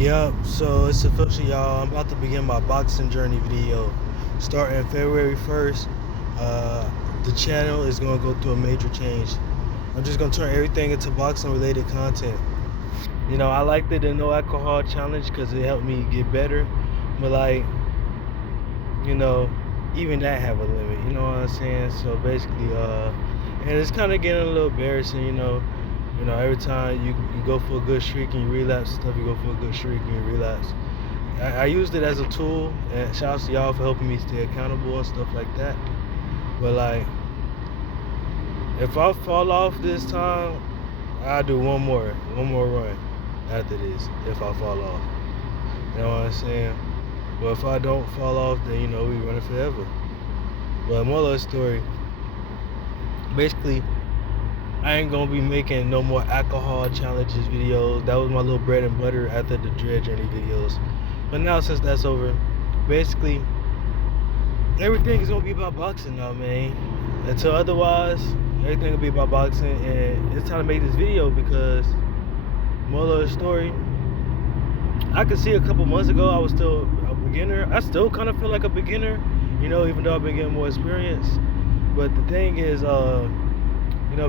Yep, so it's official, y'all. I'm about to begin my boxing journey video. Starting February 1st, the channel is going to go through a major change. I'm just going to turn everything into boxing related content. You know, I liked the no alcohol challenge because it helped me get better. But, like, you know, even that have a limit, you know what I'm saying? So basically, and it's kind of getting a little embarrassing, every time you go for a good streak and you relapse and stuff, you go for a good streak and you relapse. I used it as a tool, and shout out to y'all for helping me stay accountable and stuff like that. But like, if I fall off this time, I'll do one more run after this. If I fall off, you know what I'm saying? But if I don't fall off, then we running forever. But moral of the story, basically, I ain't gonna be making no more alcohol challenges videos. That was my little bread and butter after the Dread Journey videos. But now since that's over, basically everything is gonna be about boxing now, man. Until otherwise, everything will be about boxing, and it's time to make this video because moral of the story, I could see a couple months ago I was still a beginner. I still kind of feel like a beginner, even though I've been getting more experience. But the thing is,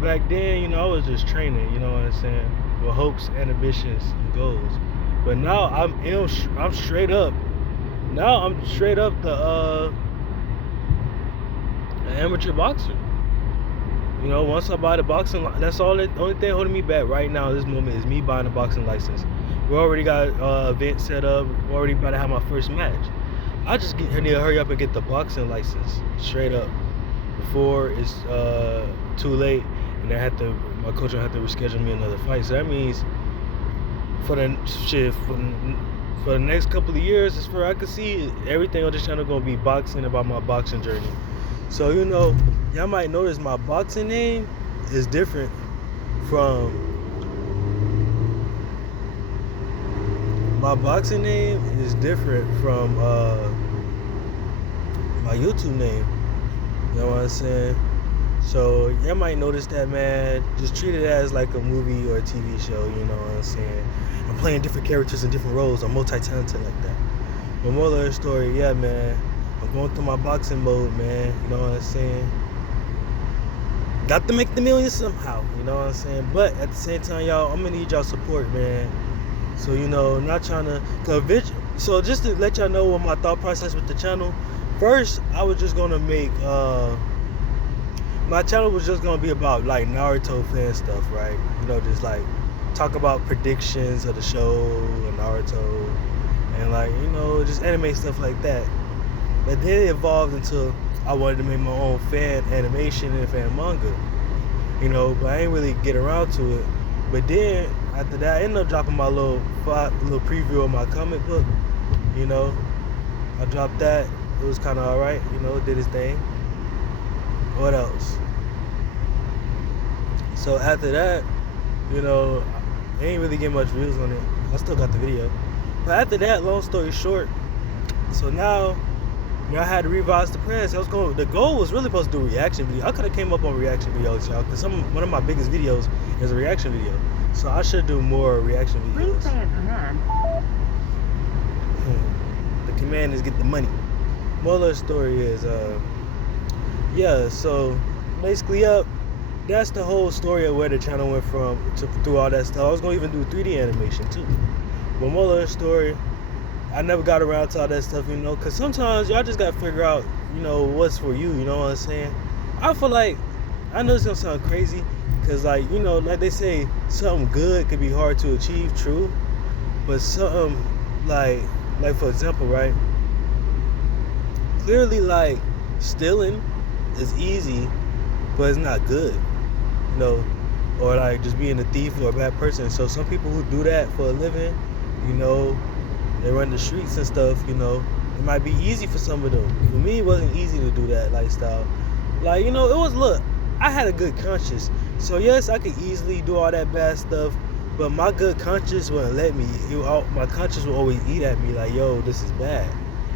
back then, I was just training, you know what I'm saying, with hopes and ambitions and goals. But now I'm straight up. Now I'm straight up the an amateur boxer. Once I buy the boxing, that's all. The only thing holding me back right now at this moment is me buying a boxing license. We already got event set up. We're already about to have my first match. I need to hurry up and get the boxing license straight up before it's too late, and my coach will have to reschedule me another fight. So that means for the next couple of years, as far as I can see, everything on this channel gonna be boxing, about my boxing journey. So y'all might notice my boxing name is different from my my YouTube name. You know what I'm saying? So y'all might notice that, man. Just treat it as like a movie or a TV show, you know what I'm saying? I'm playing different characters in different roles. I'm multi-talented like that. But moral of the story, yeah, man. I'm going through my boxing mode, man. You know what I'm saying? Got to make the millions somehow, you know what I'm saying? But at the same time, y'all, I'm gonna need y'all support, man. So, not trying to so just to let y'all know what my thought process with the channel. First, I was just gonna make my channel was just gonna be about like Naruto fan stuff, right? Just like talk about predictions of the show and Naruto, and like just anime stuff like that. But then it evolved into I wanted to make my own fan animation and fan manga, but I ain't really get around to it. But then after that, I ended up dropping my little preview of my comic book. I dropped that. It was kind of alright, did its thing. What else? So after that, I ain't really get much views on it. I still got the video. But after that, long story short, so now I had to revise the plans. The goal was really supposed to do a reaction video. I could have came up on reaction videos, y'all, because one of my biggest videos is a reaction video. So I should do more reaction videos. Please say a command. The command is get the money. Moral of the story is, yeah, so basically, that's the whole story of where the channel went from through all that stuff. I was going to even do 3D animation too. But moral of the story, I never got around to all that stuff, because sometimes y'all just got to figure out, what's for you, you know what I'm saying? I feel like, I know it's going to sound crazy, because like, like they say, something good could be hard to achieve, true. But something like for example, right? Clearly, like, stealing is easy, but it's not good, or like just being a thief or a bad person. So some people who do that for a living, they run the streets and stuff, it might be easy for some of them. For me, it wasn't easy to do that lifestyle. Like, look, I had a good conscience. So yes, I could easily do all that bad stuff, but my good conscience wouldn't let me. My conscience would always eat at me like, yo, this is bad.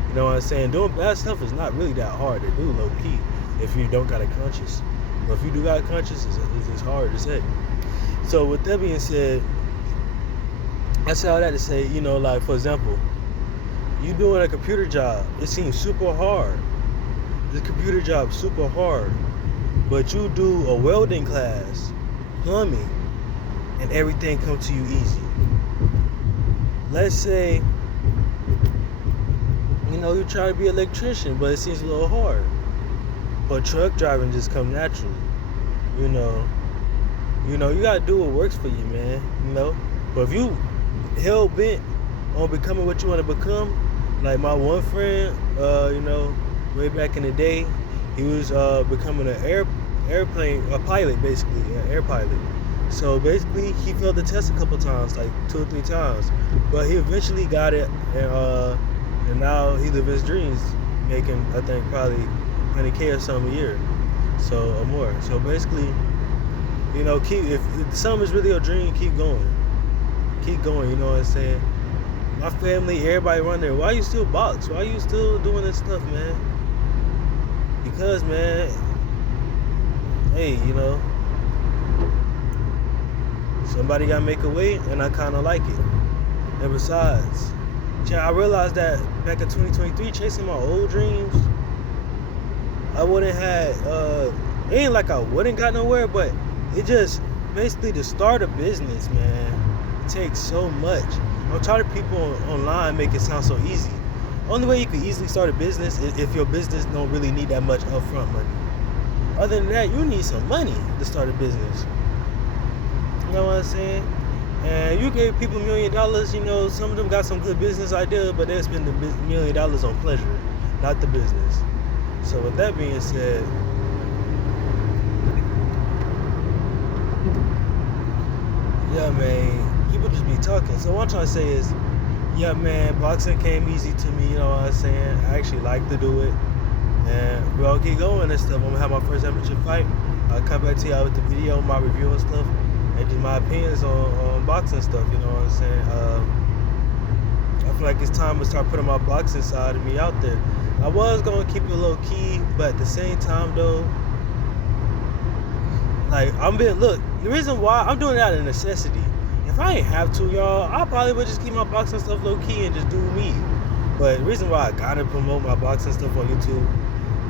You know what I'm saying? Doing bad stuff is not really that hard to do, low key, if you don't got a conscience. But if you do got a conscience, it's hard as heck. So with that being said, I say all that to say, like for example, you doing a computer job, it seems super hard. The computer job super hard, but you do a welding class, plumbing, and everything comes to you easy. Let's say, you try to be an electrician, but it seems a little hard. But truck driving just come naturally. You know, you gotta do what works for you, man. But if you hell bent on becoming what you want to become, like my one friend, way back in the day, he was becoming an airplane a pilot, basically, an air pilot. So basically, he failed the test a couple times, like 2 or 3 times, but he eventually got it, and now he lives his dreams, making I think probably 100K or something a year, so or more. So basically, keep if something is really your dream, keep going. Keep going, you know what I'm saying? My family, everybody run there. Why you still box? Why you still doing this stuff, man? Because, man, hey, somebody gotta make a way, and I kinda like it. And besides, I realized that back in 2023, chasing my old dreams, I wouldn't had, it ain't like I wouldn't got nowhere, but it just, basically to start a business, man, it takes so much. I'm tired of people online make it sound so easy. Only way you can easily start a business is if your business don't really need that much upfront money. Other than that, you need some money to start a business. You know what I'm saying? And you gave people $1 million, some of them got some good business ideas, but they spend the $1 million on pleasure, not the business. So with that being said, yeah, man, people just be talking. So what I'm trying to say is, yeah, man, boxing came easy to me, you know what I'm saying? I actually like to do it. And we'll keep going and stuff. I'm gonna have my first amateur fight. I'll come back to y'all with the video, my review and stuff, and just my opinions on boxing stuff, you know what I'm saying? I feel like it's time to start putting my boxing side of me out there. I was gonna keep it low key, but at the same time though, like look, the reason why I'm doing it out of necessity. If I ain't have to, y'all, I probably would just keep my boxing stuff low key and just do me. But the reason why I gotta promote my boxing stuff on YouTube,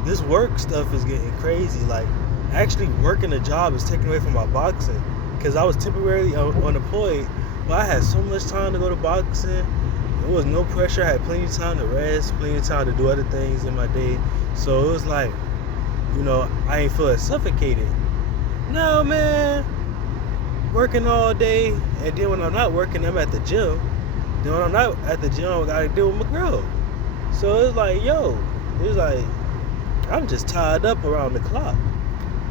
this work stuff is getting crazy. Like, actually working a job is taken away from my boxing. Because I was temporarily unemployed, but I had so much time to go to boxing. There was no pressure. I had plenty of time to rest, plenty of time to do other things in my day. So it was like, I ain't feel suffocated. No, man. Working all day, and then when I'm not working, I'm at the gym. Then when I'm not at the gym, I gotta deal with my girl. So it's like, I'm just tied up around the clock.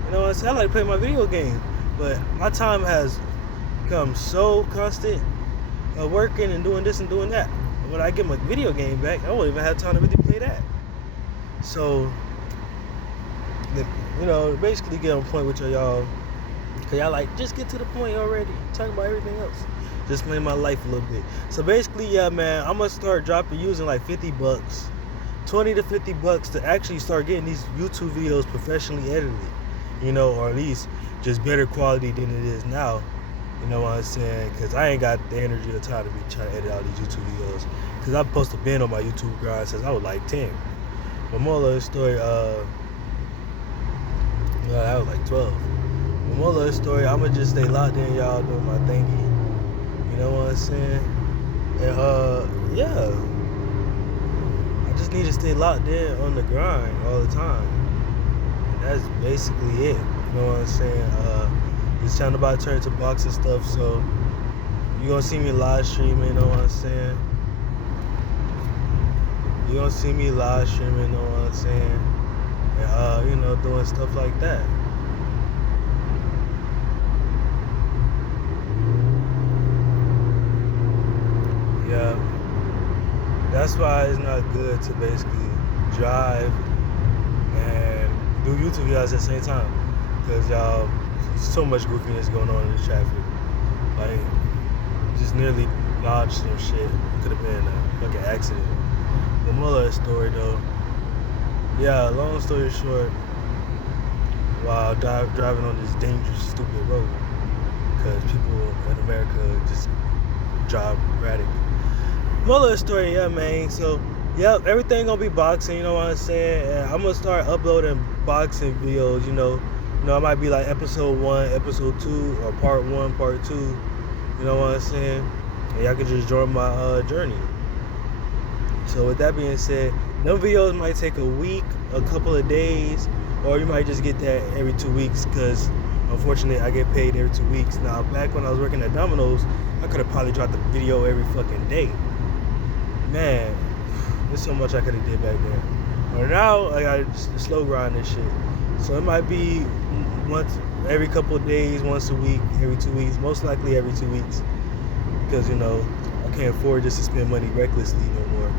You know what I'm saying? I like to play my video game, but my time has become so constant of working and doing this and doing that. And when I get my video game back, I won't even have time to really play that. So, basically get on point with y'all. Cause y'all like, just get to the point already. Talk about everything else. Just explain my life a little bit. So basically, yeah, man, I'm gonna start using like $50, $20 to $50 to actually start getting these YouTube videos professionally edited, or at least just better quality than it is now. You know what I'm saying? Cause I ain't got the energy or time to be trying to edit all these YouTube videos. Cause I'm supposed to been on my YouTube grind since I was like 10. But more of the story, I was like 12. The moral of the story, I'ma just stay locked in, y'all, doing my thingy. You know what I'm saying? And yeah, I just need to stay locked in on the grind all the time. And that's basically it. You know what I'm saying? This channel about to turn to boxing stuff, so you gonna see me live streaming. You know what I'm saying? You gonna see me live streaming. You know what I'm saying? And doing stuff like that. Yeah, that's why it's not good to basically drive and do YouTube videos at the same time, because y'all, so much goofiness going on in the traffic. Like, just nearly dodged some shit. Could have been a fucking accident. The moral of the story though, yeah, long story short, while driving on this dangerous, stupid road, because people in America just job, Radic. Moral of the story, yeah, man. So, yep, everything gonna be boxing. You know what I'm saying? And I'm gonna start uploading boxing videos. I might be like episode 1, episode 2, or part 1, part 2. You know what I'm saying? And y'all can just join my journey. So with that being said, them videos might take a week, a couple of days, or you might just get that every 2 weeks, because unfortunately I get paid every 2 weeks. Now, back when I was working at Domino's, I could have probably dropped a video every fucking day. Man, there's so much I could have did back then. But now I gotta just slow grind this shit. So it might be once every couple of days, once a week, every 2 weeks, most likely every 2 weeks, because I can't afford just to spend money recklessly no more.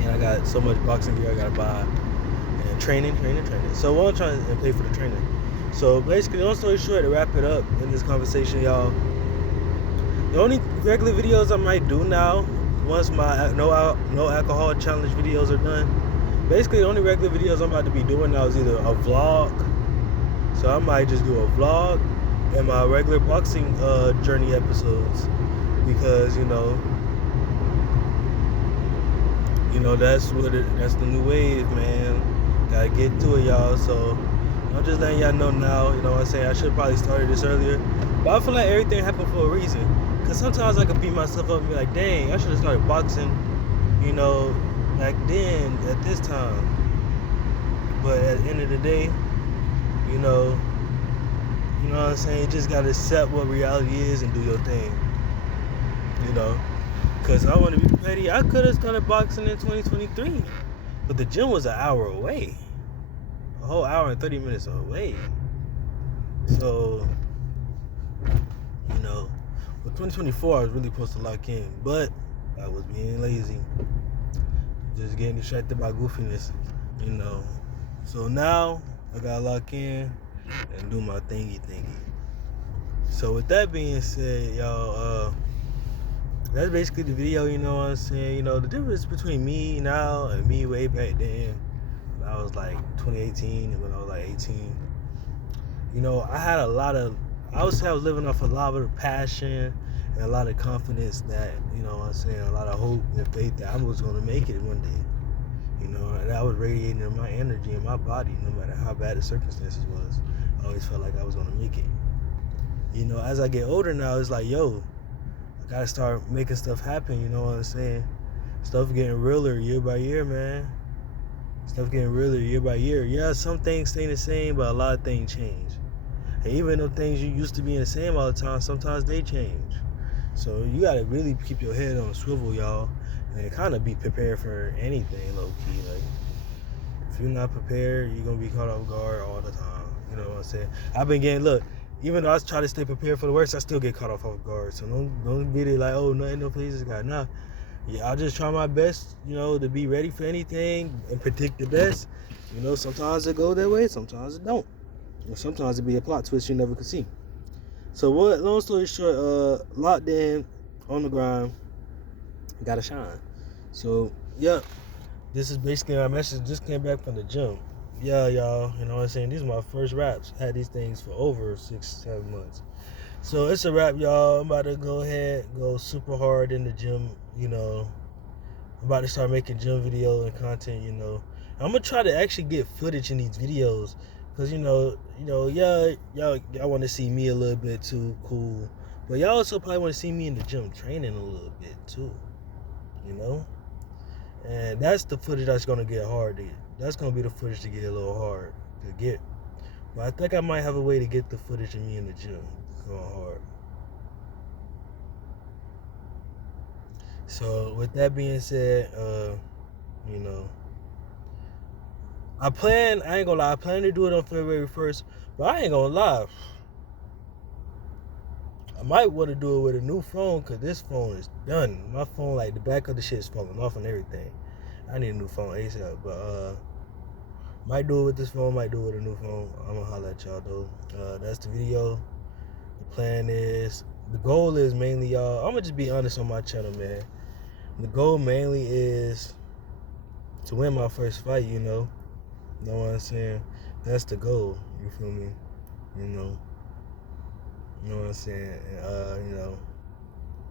And I got so much boxing gear I gotta buy, and training. So I'm trying to pay for the training. So basically, long story short, to wrap it up in this conversation, y'all, the only regular videos I might do now, once my no alcohol challenge videos are done, basically the only regular videos I'm about to be doing now is either a vlog. So I might just do a vlog and my regular boxing journey episodes, because that's the new wave, man. Gotta get to it, y'all. So I'm just letting y'all know now. You know what I'm saying? I should probably started this earlier, but I feel like everything happened for a reason. Cause sometimes I could beat myself up and be like, dang, I should have started boxing, back then at this time. But at the end of the day, you know what I'm saying? You just gotta accept what reality is and do your thing. Cause I want to be petty. I could have started boxing in 2023, but the gym was an hour away, a whole hour and 30 minutes away. So, for 2024, I was really supposed to lock in, but I was being lazy, just getting distracted by goofiness, So now I gotta lock in and do my thingy. So with that being said, y'all, that's basically the video. You know what I'm saying? The difference between me now and me way back then, when I was like 2018 and when I was like 18. I had I would say I was living off a lot of passion and a lot of confidence that, a lot of hope and faith that I was going to make it one day. And I was radiating in my energy in my body, no matter how bad the circumstances was. I always felt like I was going to make it. As I get older now, it's like, yo, I got to start making stuff happen, you know what I'm saying? Stuff getting realer year by year, man. Stuff getting realer year by year. Yeah, some things stay the same, but a lot of things change. And even though things you used to being the same all the time, sometimes they change. So you gotta really keep your head on a swivel, y'all, and kind of be prepared for anything, low key. Like, if you're not prepared, you're gonna be caught off guard all the time. You know what I'm saying? I've been getting even though I try to stay prepared for the worst, I still get caught off guard. So don't get it like, oh, nothing, no please, God. Nah. Yeah, I'll just try my best, to be ready for anything and predict the best. Sometimes it go that way, sometimes it don't. And sometimes it be a plot twist you never could see. So long story short, locked in, on the grind, gotta shine. So, yeah, this is basically my message. Just came back from the gym. Yeah, y'all, you know what I'm saying? These are my first raps. Had these things for over 6-7 months. So it's a wrap, y'all. I'm about to go super hard in the gym, I'm about to start making gym video and content, I'm gonna try to actually get footage in these videos, cause yeah, y'all want to see me a little bit too, cool, but y'all also probably want to see me in the gym training a little bit too, and that's the footage that's gonna get hard to get. That's gonna be the footage to get a little hard to get. But I think I might have a way to get the footage of me in the gym going hard. So with that being said, I ain't gonna lie, I plan to do it on February 1st, but I ain't gonna lie. I might want to do it with a new phone, because this phone is done. My phone, like, the back of the shit is falling off and everything. I need a new phone ASAP, but might do it with this phone, might do it with a new phone. I'm gonna holler at y'all though. That's the video. The goal is mainly, y'all, I'm gonna just be honest on my channel, man. The goal mainly is to win my first fight, you know what I'm saying? That's the goal, you feel me? You know what I'm saying?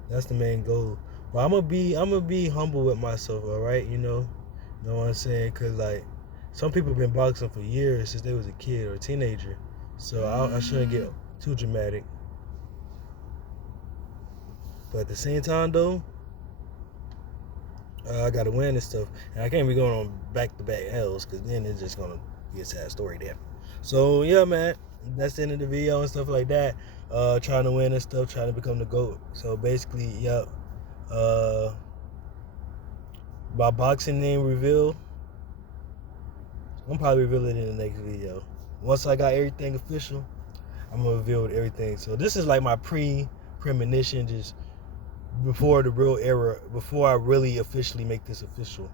That's the main goal. But I'm gonna be humble with myself, all right? Know what I'm saying? Cause like some people been boxing for years since they was a kid or a teenager, so I shouldn't get too dramatic. But at the same time, though, I gotta win and stuff, and I can't be going on back-to-back L's, cause then it's just gonna be a sad story there. So yeah, man, that's the end of the video and stuff like that. Trying to win and stuff, trying to become the GOAT. So basically, yeah. My boxing name reveal, I'm probably revealing it in the next video. Once I got everything official, I'm gonna reveal everything. So this is like my premonition, just before the real era, before I really officially make this official.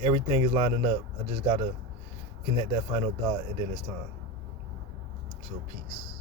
Everything is lining up. I just gotta connect that final dot, and then it's time. So peace.